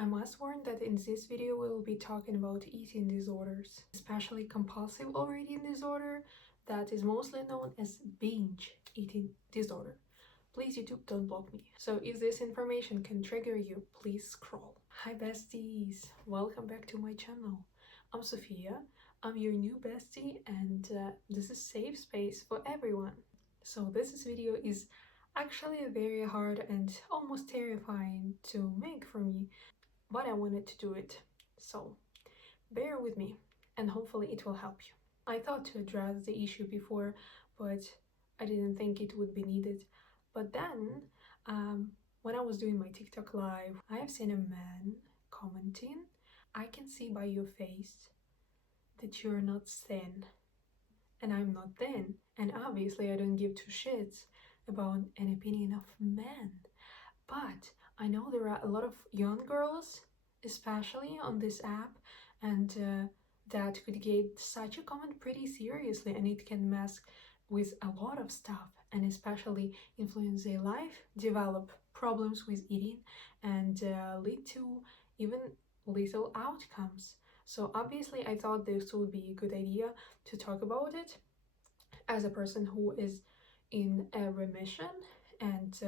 I must warn that in this video we will be talking about eating disorders, especially compulsive overeating disorder that is mostly known as binge eating disorder. Please YouTube, don't block me. So if this information can trigger you, please scroll. Hi besties, welcome back to my channel. I'm Sophia, I'm your new bestie, and this is safe space for everyone. So this video is actually very hard and almost terrifying to make for me, but I wanted to do it. So bear with me and hopefully it will help you. I thought to address the issue before, but I didn't think it would be needed. But then, when I was doing my TikTok live, I have seen a man commenting, "I can see by your face that you're not thin." And I'm not thin. And obviously I don't give two shits about an opinion of men. But I know there are a lot of young girls, especially on this app, and that could get such a comment pretty seriously, and it can mess with a lot of stuff, and especially influence their life, develop problems with eating, and lead to even lethal outcomes. So obviously I thought this would be a good idea to talk about it as a person who is in a remission and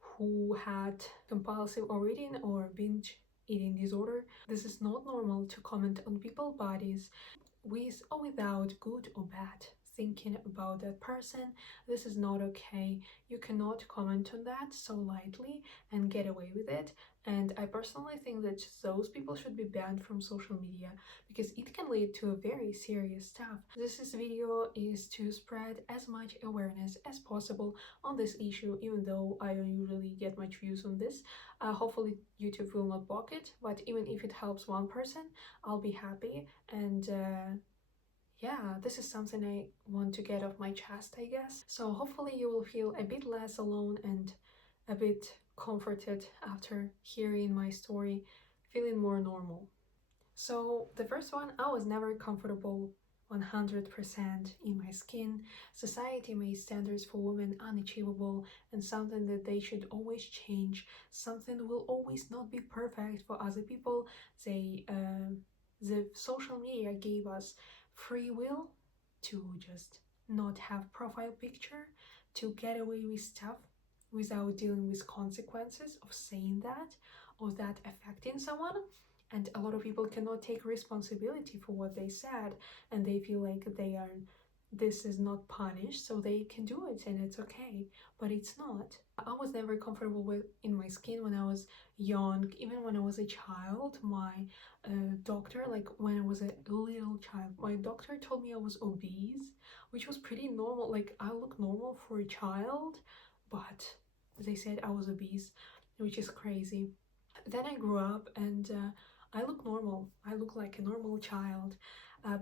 who had compulsive overeating or binge eating disorder. This is not normal to comment on people's bodies with or without good or bad thinking about that person. This is not okay. You cannot comment on that so lightly and get away with it. And I personally think that those people should be banned from social media because it can lead to a very serious stuff. This video is to spread as much awareness as possible on this issue, even though I don't usually get much views on this. Hopefully YouTube will not block it, but even if it helps one person, I'll be happy. And yeah, this is something I want to get off my chest, I guess. So hopefully you will feel a bit less alone and a bit comforted after hearing my story, feeling more normal. So the first one, I was never comfortable 100% in my skin. Society made standards for women unachievable and something that they should always change. Something will always not be perfect for other people. The social media gave us free will to just not have profile picture, to get away with stuff without dealing with consequences of saying that or that affecting someone. And a lot of people cannot take responsibility for what they said, and they feel like this is not punished, so they can do it and it's okay, but it's not. I was never comfortable in my skin when I was young. Even when I was a child, my doctor, like when I was a little child, my doctor told me I was obese, which was pretty normal. Like, I look normal for a child, but they said I was obese, which is crazy. Then I grew up and I look normal. I look like a normal child.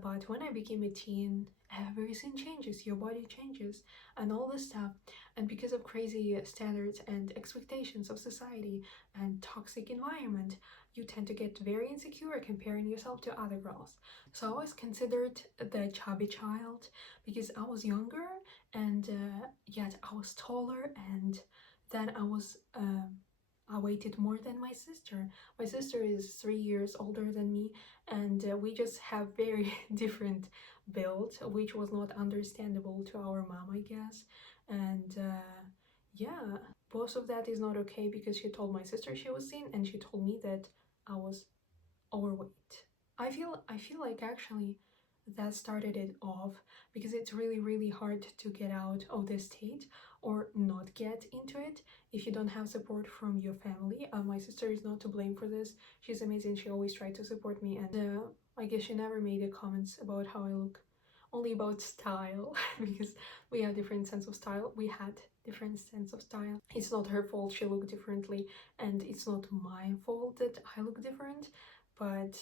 But when I became a teen, everything changes. Your body changes and all this stuff. And because of crazy standards and expectations of society and toxic environment, you tend to get very insecure comparing yourself to other girls. So I was considered the chubby child because I was younger and yet I was taller, and then I weighted more than my sister. My sister is 3 years older than me, and we just have very different build, which was not understandable to our mom, I guess. And yeah, most of that is not okay because she told my sister she was thin, and she told me that I was overweight. I feel like actually that started it off because it's really hard to get out of this state or not get into it if you don't have support from your family. My sister is not to blame for this. She's amazing. She always tried to support me, and I guess she never made a comments about how I look, only about style because we have different sense of style. We had different sense of style. It's not her fault she looked differently, and it's not my fault that I look different, but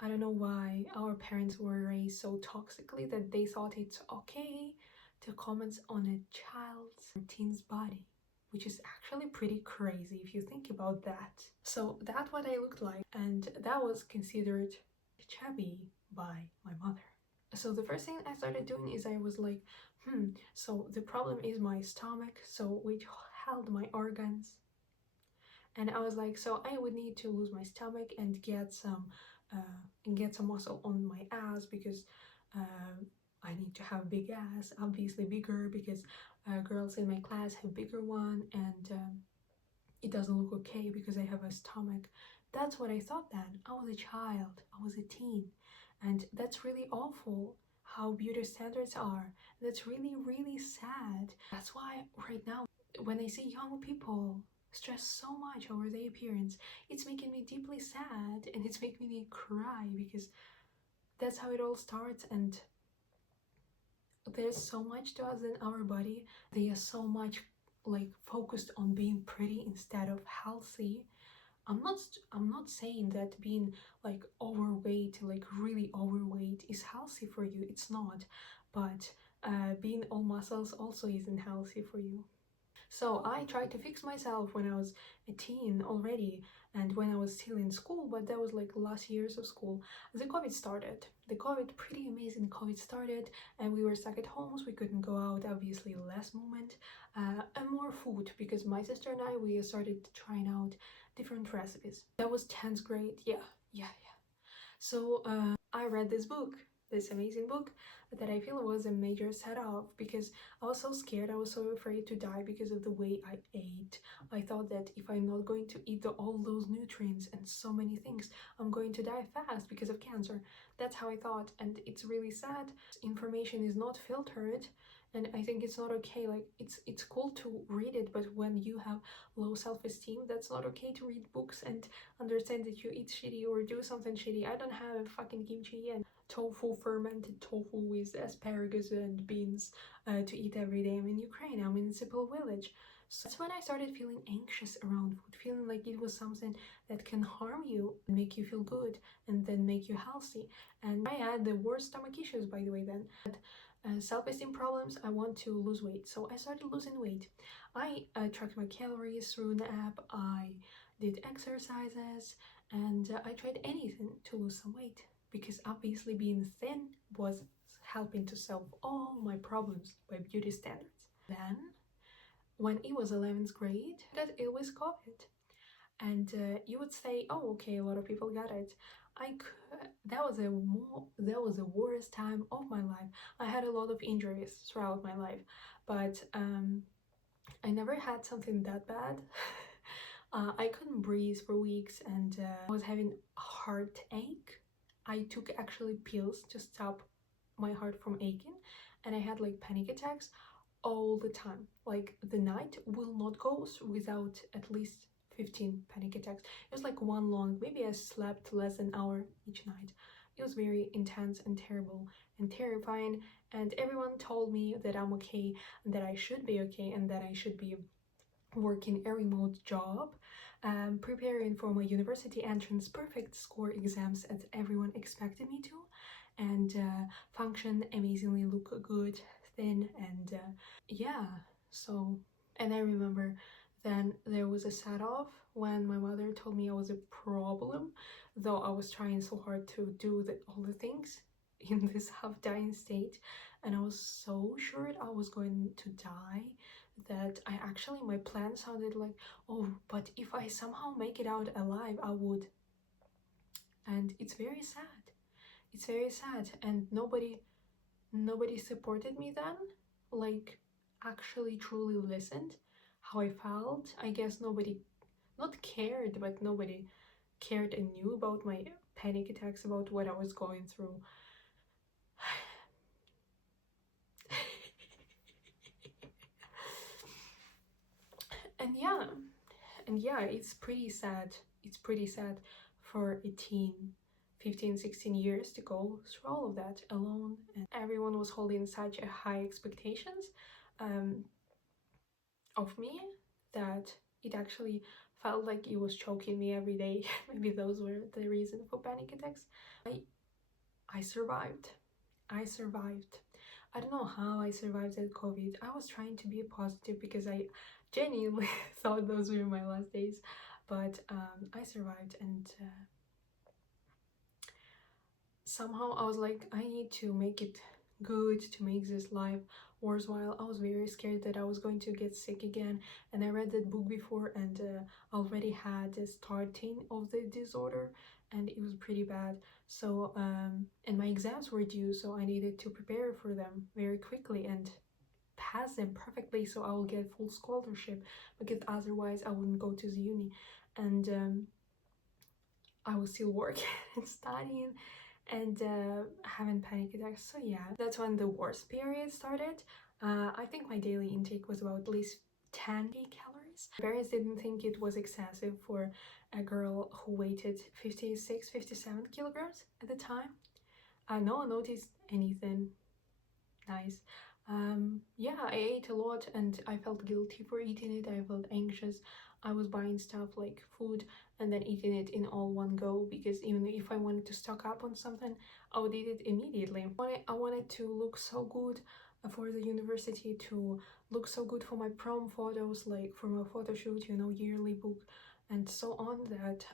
I don't know why our parents were raised so toxically that they thought it's okay to comment on a child's or teen's body, which is actually pretty crazy if you think about that. So that's what I looked like, and that was considered chubby by my mother. So the first thing I started doing is I was like, so the problem is my stomach, so which held my organs. And I was like, so I would need to lose my stomach and get some muscle on my ass because I need to have big ass, obviously bigger because girls in my class have bigger one, and it doesn't look okay because I have a stomach. That's what I thought then. I was a child, I was a teen, and that's really awful how beauty standards are. That's really, really sad. That's why right now, when I see young people stress so much over their appearance, it's making me deeply sad and it's making me cry because that's how it all starts. And there's so much to us in our body. They are so much like focused on being pretty instead of healthy. I'm not saying that being like overweight, like really overweight, is healthy for you. It's not. But being all muscles also isn't healthy for you. So I tried to fix myself when I was a teen already and when I was still in school, but that was like last years of school. The COVID started. The COVID, pretty amazing COVID started, and we were stuck at homes. We couldn't go out, obviously less movement, and more food because my sister and I, we started trying out different recipes. That was 10th grade. Yeah. So I read this book, this amazing book that I feel was a major set off because I was so scared, I was so afraid to die because of the way I ate. I thought that if I'm not going to eat all those nutrients and so many things, I'm going to die fast because of cancer. That's how I thought, and it's really sad. Information is not filtered, and I think it's not okay. Like it's cool to read it, but when you have low self-esteem, that's not okay to read books and understand that you eat shitty or do something shitty. I don't have fucking kimchi and tofu, fermented tofu with asparagus and beans to eat every day. I'm in Ukraine, I'm in a simple village. So that's when I started feeling anxious around food, feeling like it was something that can harm you and make you feel good and then make you healthy. And I had the worst stomach issues, by the way, then. Self-esteem problems, I want to lose weight. So I started losing weight. I tracked my calories through an app, I did exercises, and I tried anything to lose some weight because obviously being thin was helping to solve all my problems by beauty standards. Then, when it was 11th grade, that it was COVID. And you would say, oh, okay, a lot of people got it. That was the worst time of my life. I had a lot of injuries throughout my life, but I never had something that bad. I couldn't breathe for weeks, and I was having a heartache. I took actually pills to stop my heart from aching, and I had like panic attacks all the time. Like the night will not go without at least 15 panic attacks. It was like one long, maybe I slept less than an hour each night. It was very intense and terrible and terrifying, and everyone told me that I'm okay and that I should be okay and that I should be working a remote job, preparing for my university entrance perfect score exams as everyone expected me to, and function amazingly, look good, thin, and yeah. So, and I remember then there was a set off when my mother told me I was a problem, though I was trying so hard to do all the things in this half dying state, and I was so sure I was going to die that my plan sounded like, oh, but if I somehow make it out alive, I would. And it's very sad. It's very sad, and nobody supported me then, like actually truly listened how I felt. I guess nobody not cared, but nobody cared and knew about my panic attacks, about what I was going through. And yeah, it's pretty sad. It's pretty sad for a teen, 15, 16 years to go through all of that alone. And everyone was holding such a high expectations um, of me that it actually felt like it was choking me every day. Maybe those were the reason for panic attacks. I survived. I survived. I don't know how I survived that COVID. I was trying to be positive because I genuinely thought those were my last days, but I survived, and somehow I was like, I need to make it good, to make this life worthwhile. I was very scared that I was going to get sick again, and I read that book before, and already had the starting of the disorder, and it was pretty bad. So and my exams were due, so I needed to prepare for them very quickly and pass them perfectly, so I will get full scholarship, because otherwise I wouldn't go to the uni. And I was still working and studying and having panic attacks. So yeah, that's when the worst period started. I think my daily intake was about at least 10 calories. My parents didn't think it was excessive for a girl who weighed 56, 57 kilograms at the time. No one noticed anything nice. Yeah, I ate a lot and I felt guilty for eating it. I felt anxious. I was buying stuff like food and then eating it in all one go, because even if I wanted to stock up on something, I would eat it immediately. I wanted to look so good for the university, to look so good for my prom photos, like for my photo shoot, you know, yearly book and so on, that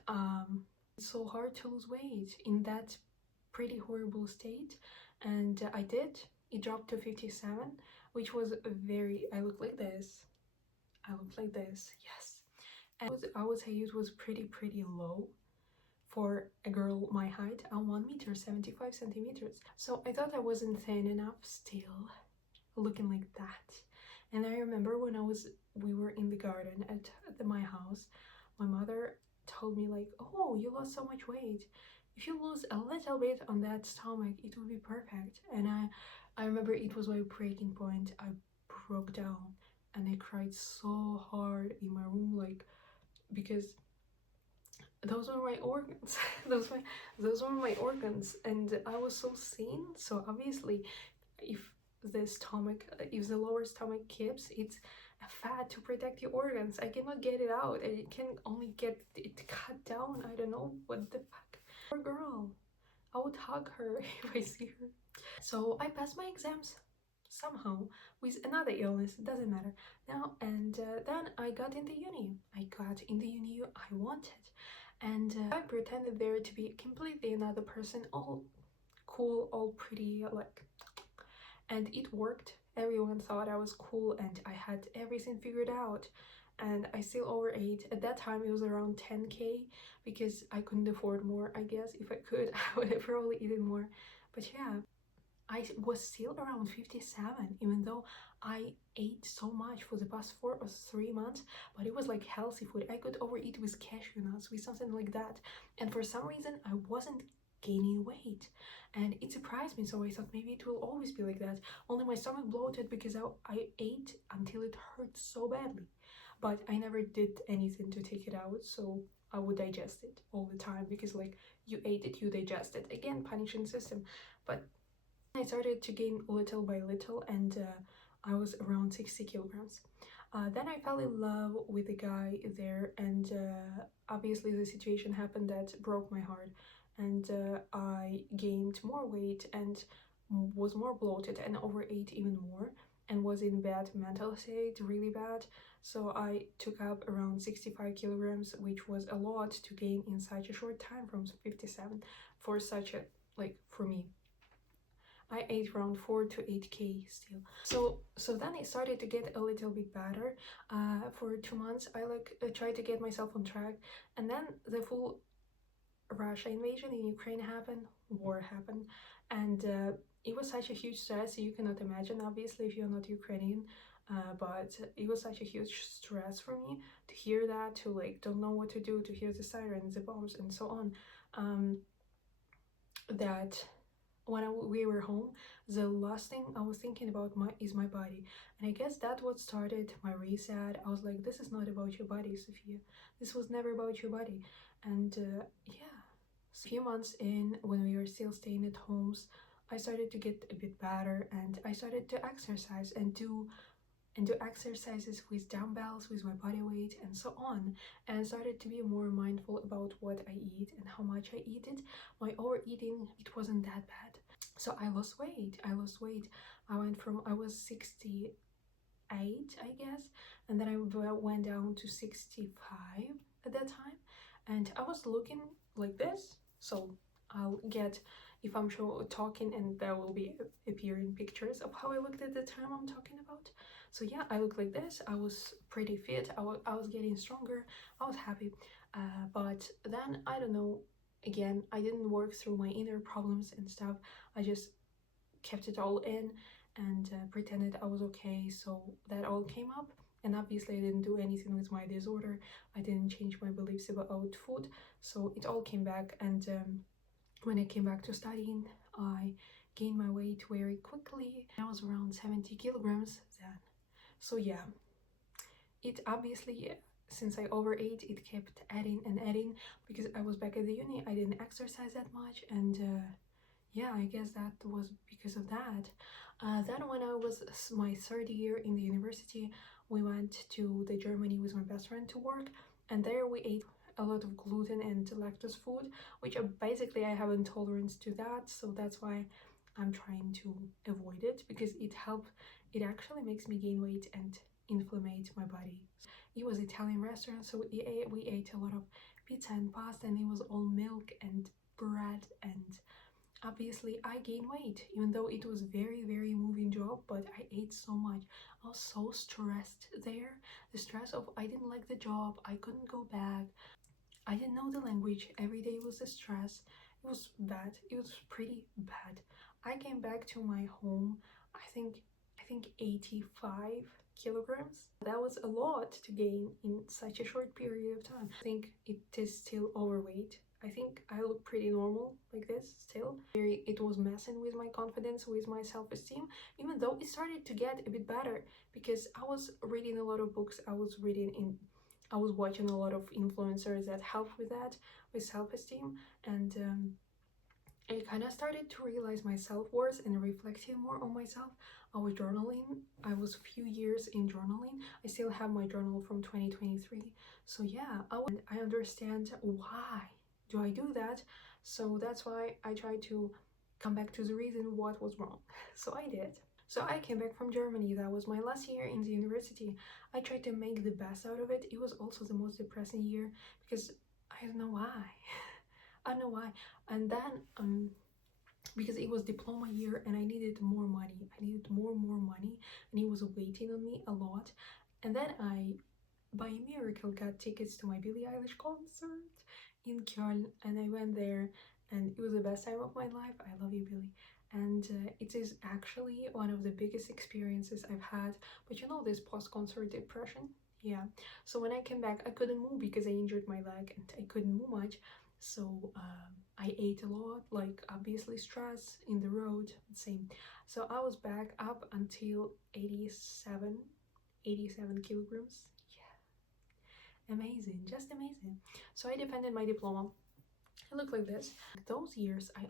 it's so hard to lose weight in that pretty horrible state. And I did. It dropped to 57, which was very, I look like this. I look like this, yes. And I would say it was pretty low for a girl my height. I'm 1 meter 75 centimeters. So I thought I wasn't thin enough still, looking like that. And I remember when we were in the garden at my house, my mother told me like, oh, you lost so much weight. If you lose a little bit on that stomach, it will be perfect. And I remember it was my breaking point. I broke down and I cried so hard in my room, like, because those were my organs. those were my organs, and I was so thin. So obviously, if if the lower stomach keeps, it's a fat to protect the organs. I cannot get it out, and it can only get it cut down. I don't know what the fuck. Poor girl. I would hug her if I see her. So I passed my exams somehow with another illness. It doesn't matter now. And then I got in the uni. I got in the uni I wanted, and I pretended there to be completely another person, all cool, all pretty, like, and it worked. Everyone thought I was cool and I had everything figured out, and I still overate. At that time it was around 10k, because I couldn't afford more. I guess if I could, I would have probably eaten more. But yeah, I was still around 57, even though I ate so much for the past 4 or 3 months, but it was like healthy food. I could overeat with cashew nuts, with something like that. And for some reason, I wasn't gaining weight. And it surprised me, so I thought maybe it will always be like that. Only my stomach bloated because I ate until it hurt so badly. But I never did anything to take it out, so I would digest it all the time, because like, you ate it, you digest it. Again, punishing system. But I started to gain little by little, and I was around 60 kilograms. Then I fell in love with a guy there, and obviously the situation happened that broke my heart, and I gained more weight and was more bloated and overate even more, and was in bad mental state, really bad. So I took up around 65 kilograms, which was a lot to gain in such a short time, from 57, for such a, like, for me. I ate around 4 to 8k still. So then it started to get a little bit better. For 2 months I tried to get myself on track, and then the full Russia invasion in Ukraine happened, war happened, and it was such a huge stress. You cannot imagine, obviously, if you're not Ukrainian. But it was such a huge stress for me to hear that, to like don't know what to do, to hear the sirens, the bombs, and so on. That when we were home, the last thing I was thinking about is my body. And I guess that what started my reset. I was like, this is not about your body, Sophia. This was never about your body. And yeah, so a few months in, when we were still staying at homes, I started to get a bit better, and I started to exercise and do exercises with dumbbells, with my body weight, and so on, and started to be more mindful about what I eat and how much I eat it. My overeating, it wasn't that bad. So I lost weight. I was 68, I guess, and then I went down to 65 at that time, and I was looking like this. So I'll get if I'm talking, and there will be appearing pictures of how I looked at the time I'm talking about. So yeah, I look like this. I was pretty fit. I was getting stronger. I was happy. But then I don't know. Again, I didn't work through my inner problems and stuff. I just kept it all in and pretended I was okay. So that all came up. And obviously, I didn't do anything with my disorder. I didn't change my beliefs about food. So it all came back. And when I came back to studying, I gained my weight very quickly. I was around 70 kilograms then. So yeah, it obviously, since I overate, it kept adding and adding because I was back at the uni. I didn't exercise that much, and yeah, I guess that was because of that. Then when I was my third year in the university, we went to the Germany with my best friend to work, and there we ate a lot of gluten and lactose food, which basically I have intolerance to that, so that's why I'm trying to avoid it because it actually makes me gain weight and inflammate my body. It was Italian restaurant, so we ate a lot of pizza and pasta, and it was all milk and bread, and obviously I gained weight even though it was very moving job, but I ate so much. I was so stressed there. The stress of I didn't like the job, I couldn't go back, I didn't know the language, every day was a stress. It was bad. It was pretty bad. I came back to my home, I think 85 kilograms. That was a lot to gain in such a short period of time. I think it is still overweight. I think I look pretty normal like this still. It was messing with my confidence, with my self-esteem, even though it started to get a bit better because I was reading a lot of books. I was watching a lot of influencers that help with that, with self-esteem, and I kind of started to realize my self-worth and reflecting more on myself. I was journaling. I was a few years in journaling. I still have my journal from 2023. So yeah, I understand why do I do that. So that's why I try to come back to the reason what was wrong. So I did. So I came back from Germany. That was my last year in the university. I tried to make the best out of it. It was also the most depressing year because I don't know why. I don't know why. And then because it was diploma year and I needed more money. I needed more money, and it was waiting on me a lot. And then I, by a miracle, got tickets to my Billie Eilish concert in Köln, and I went there, and it was the best time of my life. I love you, Billie. And it is actually one of the biggest experiences I've had. But you know this post-concert depression? Yeah. So when I came back, I couldn't move because I injured my leg and I couldn't move much. So I ate a lot, like obviously stress in the road, same. So I was back up until 87 kilograms. Yeah, amazing, just amazing. So I defended my diploma. I look like this. Those years, I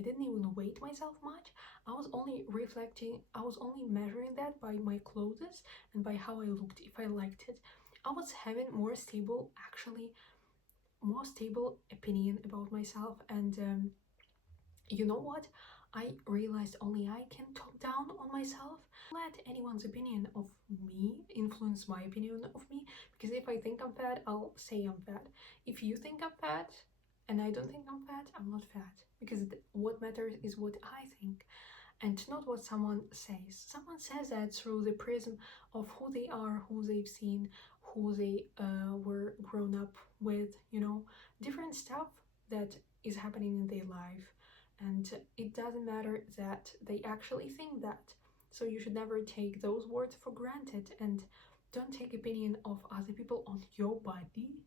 didn't even weight myself much. I was only reflecting, I was only measuring that by my clothes and by how I looked, if I liked it. I was having more stable opinion about myself, and you know what, I realized only I can talk down on myself. Let anyone's opinion of me influence my opinion of me, because if I think I'm fat, I'll say I'm fat. If you think I'm fat and I don't think I'm fat, I'm not fat, because what matters is what I think and not what someone says. Someone says that through the prism of who they are, who they've seen, who they were grown up with, different stuff that is happening in their life. And it doesn't matter that they actually think that. So you should never take those words for granted, and don't take opinion of other people on your body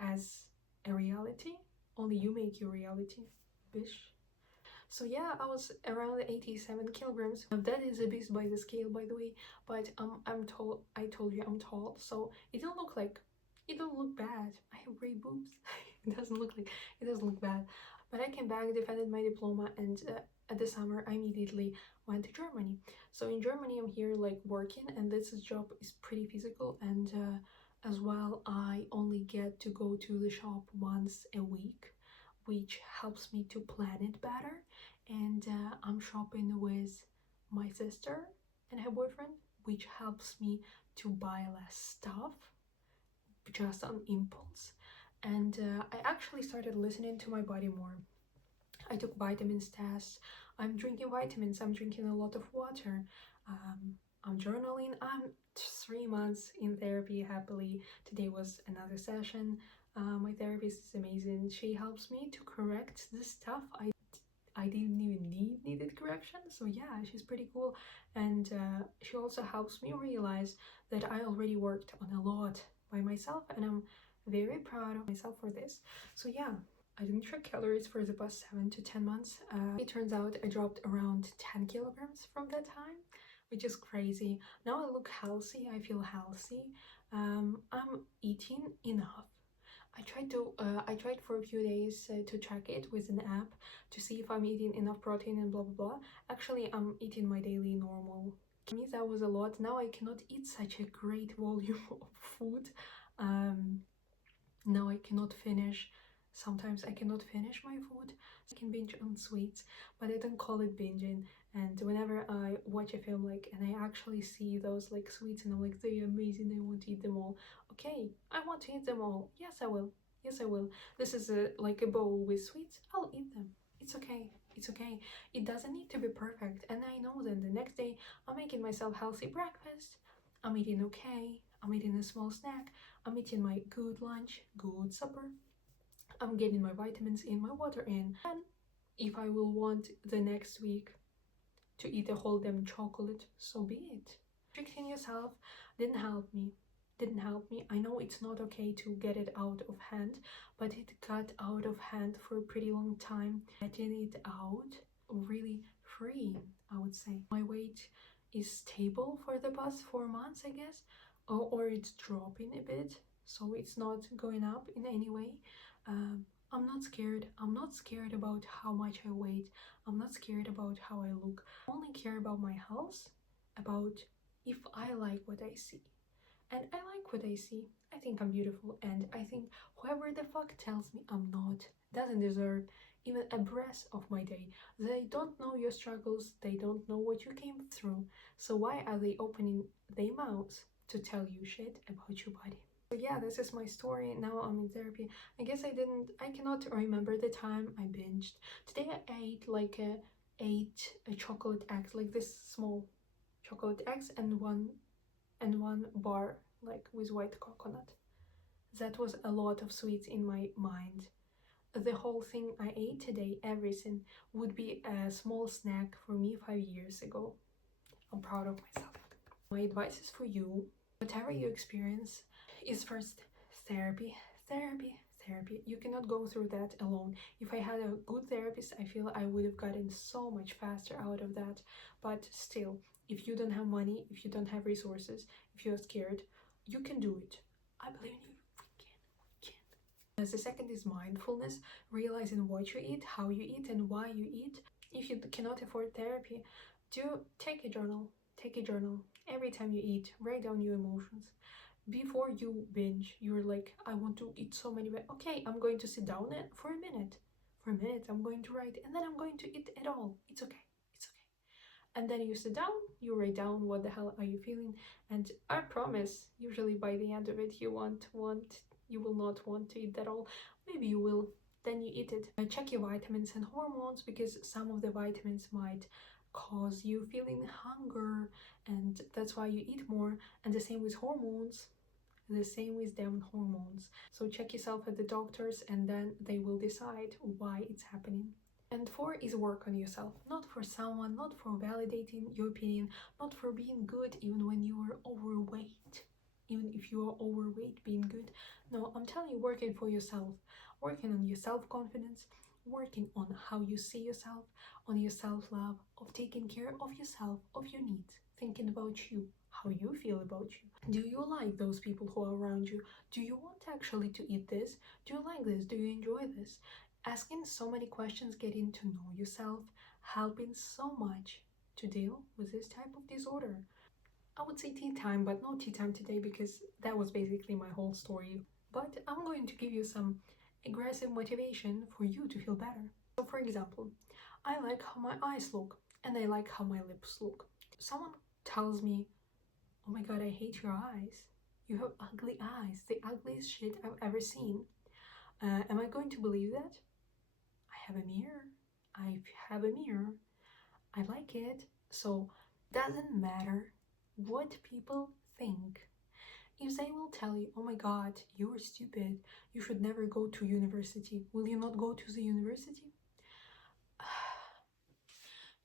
as a reality. Only you make your reality, bish. So yeah, I was around 87 kilograms. That is a beast by the scale, by the way. But I'm tall. I told you I'm tall, so it don't look bad. I have great boobs. It doesn't look bad. But I came back, defended my diploma, and at the summer I immediately went to Germany. So in Germany I'm here like working, and this job is pretty physical, and as well I only get to go to the shop once a week, which helps me to plan it better. And I'm shopping with my sister and her boyfriend, which helps me to buy less stuff just on impulse. And I actually started listening to my body more. I took vitamins tests. I'm drinking vitamins. I'm drinking a lot of water. I'm journaling. I'm 3 months in therapy happily. Today was another session. My therapist is amazing. She helps me to correct the stuff I didn't even needed correction. So yeah, she's pretty cool. And she also helps me realize that I already worked on a lot by myself, and I'm very proud of myself for this. So yeah, I didn't track calories for the past 7 to 10 months. It turns out I dropped around 10 kilograms from that time, which is crazy. Now I look healthy, I feel healthy. I'm eating enough. I tried for a few days to track it with an app to see if I'm eating enough protein and blah blah blah. Actually, I'm eating my daily normal. For me, that was a lot. Now I cannot eat such a great volume of food. Um, Now I cannot finish. Sometimes I cannot finish my food. I can binge on sweets, but I don't call it binging. And whenever I watch a film and I actually see those sweets and I'm like, they're amazing, I want to eat them all. Okay, I want to eat them all. Yes, I will. Yes, I will. This is a bowl with sweets. I'll eat them. It's okay. It's okay. It doesn't need to be perfect. And I know that the next day I'm making myself healthy breakfast. I'm eating okay. I'm eating a small snack. I'm eating my good lunch, good supper. I'm getting my vitamins in, my water in. And if I will want the next week to eat a whole damn chocolate, so be it. Restricting yourself didn't help me. Didn't help me. I know it's not okay to get it out of hand, but it got out of hand for a pretty long time. Getting it out really free, I would say. My weight is stable for the past 4 months, I guess, or it's dropping a bit, so it's not going up in any way. I'm not scared. I'm not scared about how much I weigh. I'm not scared about how I look. I only care about my health, about if I like what I see. And I like what I see. I think I'm beautiful, and I think whoever the fuck tells me I'm not doesn't deserve even a breath of my day. They don't know your struggles, they don't know what you came through, so why are they opening their mouths to tell you shit about your body? So yeah, this is my story. Now I'm in therapy. I cannot remember the time I binged. Today I ate a chocolate eggs, like this small chocolate eggs, and one bar with white coconut. That was a lot of sweets in my mind. The whole thing I ate today, everything, would be a small snack for me 5 years ago. I'm proud of myself. My advice is for you, whatever you experience, is first therapy, therapy, therapy. You cannot go through that alone. If I had a good therapist, I feel I would have gotten so much faster out of that. But still, if you don't have money, if you don't have resources, if you're scared, you can do it. I believe in you. We can. As the second is mindfulness, realizing what you eat, how you eat, and why you eat. If you cannot afford therapy, take a journal. Take a journal. Every time you eat, write down your emotions. Before you binge, you're like, I want to eat so many, but okay, I'm going to sit down for a minute. For a minute, I'm going to write, and then I'm going to eat it all. It's okay. It's okay. And then you sit down, you write down what the hell are you feeling, and I promise, usually by the end of it, you will not want to eat that all. Maybe you will. Then you eat it. Check your vitamins and hormones, because some of the vitamins might cause you feeling hunger, and that's why you eat more. And the same with hormones. The same with them hormones. So check yourself at the doctors, and then they will decide why it's happening. And 4 is work on yourself. Not for someone, not for validating your opinion, not for being good even when you are overweight. Even if you are overweight, being good. No, I'm telling you, working for yourself. Working on your self-confidence, working on how you see yourself, on your self-love, of taking care of yourself, of your needs, thinking about you, how you feel about you. Do you like those people who are around you? Do you want actually to eat this? Do you like this? Do you enjoy this? Asking so many questions, getting to know yourself, helping so much to deal with this type of disorder. I would say tea time, but no tea time today, because that was basically my whole story. But I'm going to give you some aggressive motivation for you to feel better. So for example, I like how my eyes look, and I like how my lips look. Someone tells me, oh my god, I hate your eyes. You have ugly eyes, the ugliest shit I've ever seen. Am I going to believe that? I have a mirror. I have a mirror. I like it. So doesn't matter what people think. If they will tell you, oh my god, you're stupid, you should never go to university, will you not go to the university?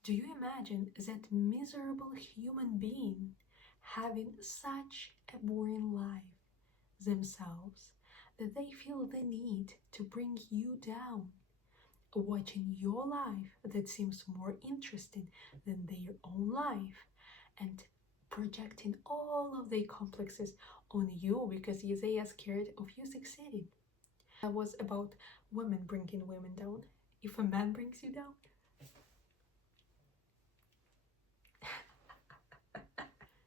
Do you imagine that miserable human being having such a boring life themselves that they feel the need to bring you down, watching your life that seems more interesting than their own life, and projecting all of their complexes on you because they are scared of you succeeding? That was about women bringing women down. If a man brings you down,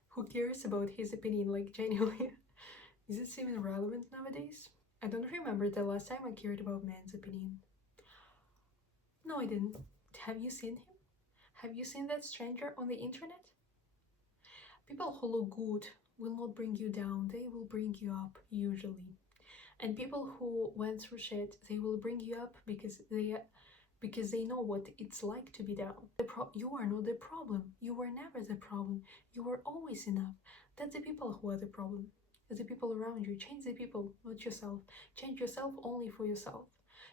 who cares about his opinion, like, genuinely? Is this even relevant nowadays? I don't remember the last time I cared about man's opinion. No, I didn't. Have you seen him? Have you seen that stranger on the internet? People who look good will not bring you down, they will bring you up, usually. And people who went through shit, they will bring you up because they know what it's like to be down. You are not the problem. You were never the problem. You were always enough. That's the people who are the problem. It's the people around you. Change the people, not yourself. Change yourself only for yourself.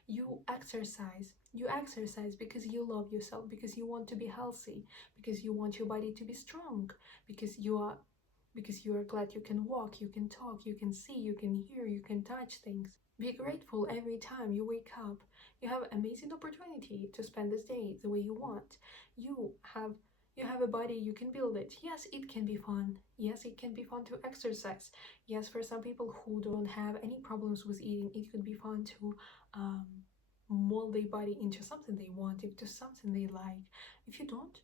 You exercise. You exercise because you love yourself, because you want to be healthy, because you want your body to be strong, because you are glad you can walk, you can talk, you can see, you can hear, you can touch things. Be grateful every time you wake up. You have amazing opportunity to spend this day the way you want. You have a body, you can build it. Yes, it can be fun. Yes, it can be fun to exercise. Yes, for some people who don't have any problems with eating, it could be fun to mold their body into something they want, into something they like. If you don't.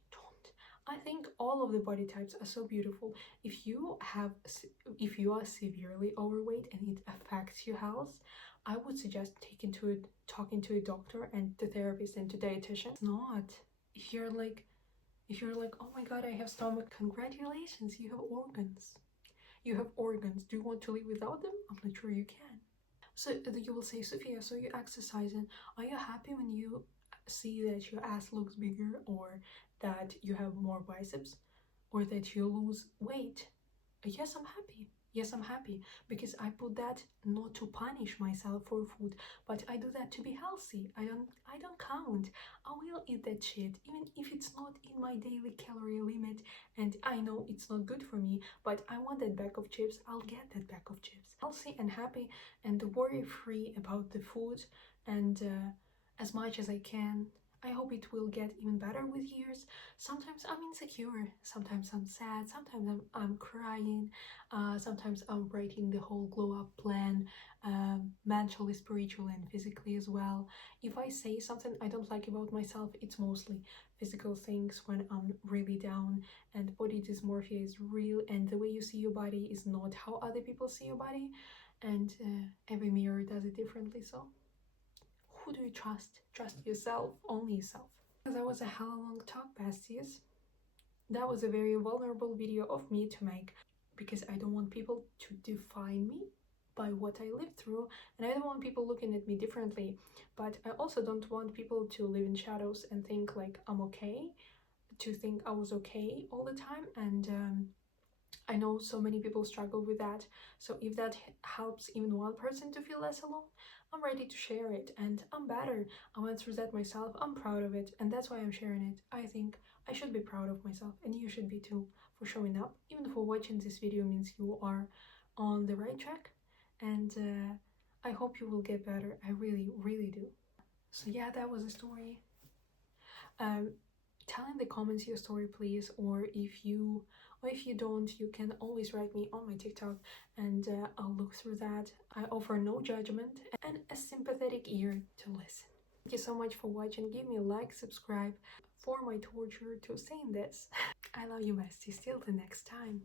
I think all of the body types are so beautiful. If you are severely overweight and it affects your health, I would suggest talking to a doctor and the therapist and the dietitian. It's not. If you're like, oh my god, I have stomach, congratulations, you have organs. You have organs. Do you want to live without them? I'm not sure you can. So you will say, Sophia, so you're exercising. Are you happy when you see that your ass looks bigger, or that you have more biceps, or that you lose weight? Yes, I'm happy. Yes, I'm happy because I put that not to punish myself for food, but I do that to be healthy. I don't count. I will eat that shit even if it's not in my daily calorie limit and I know it's not good for me, but I want that bag of chips. I'll get that bag of chips. Healthy and happy and worry free about the food, and as much as I can. I hope it will get even better with years. Sometimes I'm insecure, sometimes I'm sad, sometimes I'm crying, sometimes I'm writing the whole glow up plan, mentally, spiritually, and physically as well. If I say something I don't like about myself, it's mostly physical things when I'm really down, and body dysmorphia is real, and the way you see your body is not how other people see your body, and every mirror does it differently. So who do you trust? Trust yourself, only yourself. That was a hella long talk, besties. That was a very vulnerable video of me to make because I don't want people to define me by what I lived through, and I don't want people looking at me differently, but I also don't want people to live in shadows and think like I'm okay, to think I was okay all the time. And I know so many people struggle with that, so if that helps even one person to feel less alone, I'm ready to share it, and I'm better. I went through that myself, I'm proud of it, and that's why I'm sharing it. I think I should be proud of myself, and you should be too, for showing up. Even for watching this video means you are on the right track, and I hope you will get better. I really, really do. So yeah, that was the story. Tell in the comments your story, please, or if you don't, you can always write me on my TikTok, and I'll look through that. I offer no judgment and a sympathetic ear to listen. Thank you so much for watching. Give me a like, subscribe for my torture to saying this. I love you, besties. Till the next time.